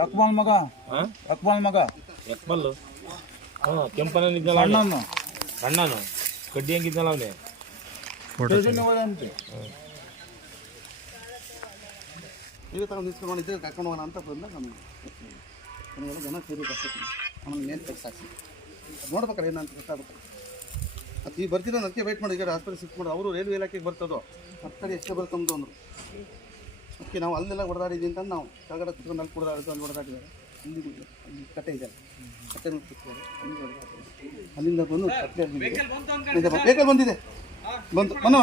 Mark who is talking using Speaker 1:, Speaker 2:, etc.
Speaker 1: ಯಕ್ಮಾಲ್ ಮಗ? ಯಕ್ಮಾಲ್ ಮಗ?
Speaker 2: ಎಕ್ಮಲ್ಲು ಹಾ ಕೆಂಪನಲ್ಲಿ ಅಣ್ಣನು ಅವನೇ.
Speaker 1: ಅಣ್ಣನ್ನು
Speaker 2: ಅಣ್ಣನು. ಕಡ್ಡಿ ಹಂಗಿದ್ದಲ್ಲ ಅವನೇ?
Speaker 3: ಈಗ ತಗೊಂಡು ನಿಲ್ಸ್ಕೊಂಡು ಇದ್ರೆ ಕರ್ಕೊಂಡು ಹೋಗೋಣ ಅಂತ ಬಂದ. ನಮ್ಗೆ ನನಗೆಲ್ಲ ಜನ ಸೇರಿ ಬರ್ತೈತಿ ಆಮೇಲೆ ಮೇಲೆ ತೆಗ್ಸಾಕ್ಸಿ. ನೋಡ್ಬೇಕಾರೆ ಏನಂತ ಗೊತ್ತಾಗುತ್ತೆ. ಅದು ಈ ಬರ್ತಿದ್ದ ಅದಕ್ಕೆ ವೆಯ್ಟ್ ಮಾಡಿ ಈಗ ಹಾಸ್ಪಿಟಲ್ ಶಿಫ್ಟ್ ಮಾಡೋದು ಅವರು ರೈಲ್ವೆ ಇಲಾಖೆಗೆ ಬರ್ತದೋ? ಹತ್ತಡಿ ಎಷ್ಟೇ ಬರ್ತಂದು ಅಂದರು. ಅದಕ್ಕೆ ನಾವು ಅಲ್ಲೆಲ್ಲ ಹೊಡೆದಾಡಿದ್ವಿ ಅಂತ ನಾವು ಕೆಳಗಡೆ ಚಿತ್ರ ಮೇಲೆ ಕುಡ್ದಾಡಿದ್ದು ಅಲ್ಲಿ ಹೊಡೆದಾಡಿದ್ದಾರೆ ಅಲ್ಲಿ ಅಲ್ಲಿ ಕಟ್ಟೆ ಇದೆ. ಕಟ್ಟೆ ಮೇಲೆ ಕೂತಿದ್ದಾರೆ ಅಲ್ಲಿ ಹೊಡೆದಾಡಿದ್ದಾರೆ. ಅಲ್ಲಿಂದ ಬಂದು ಕಟ್ಟೆ ವೆಹಿಕಲ್ ಬಂದಿದೆ. ಬಂತು ಬನ್ನು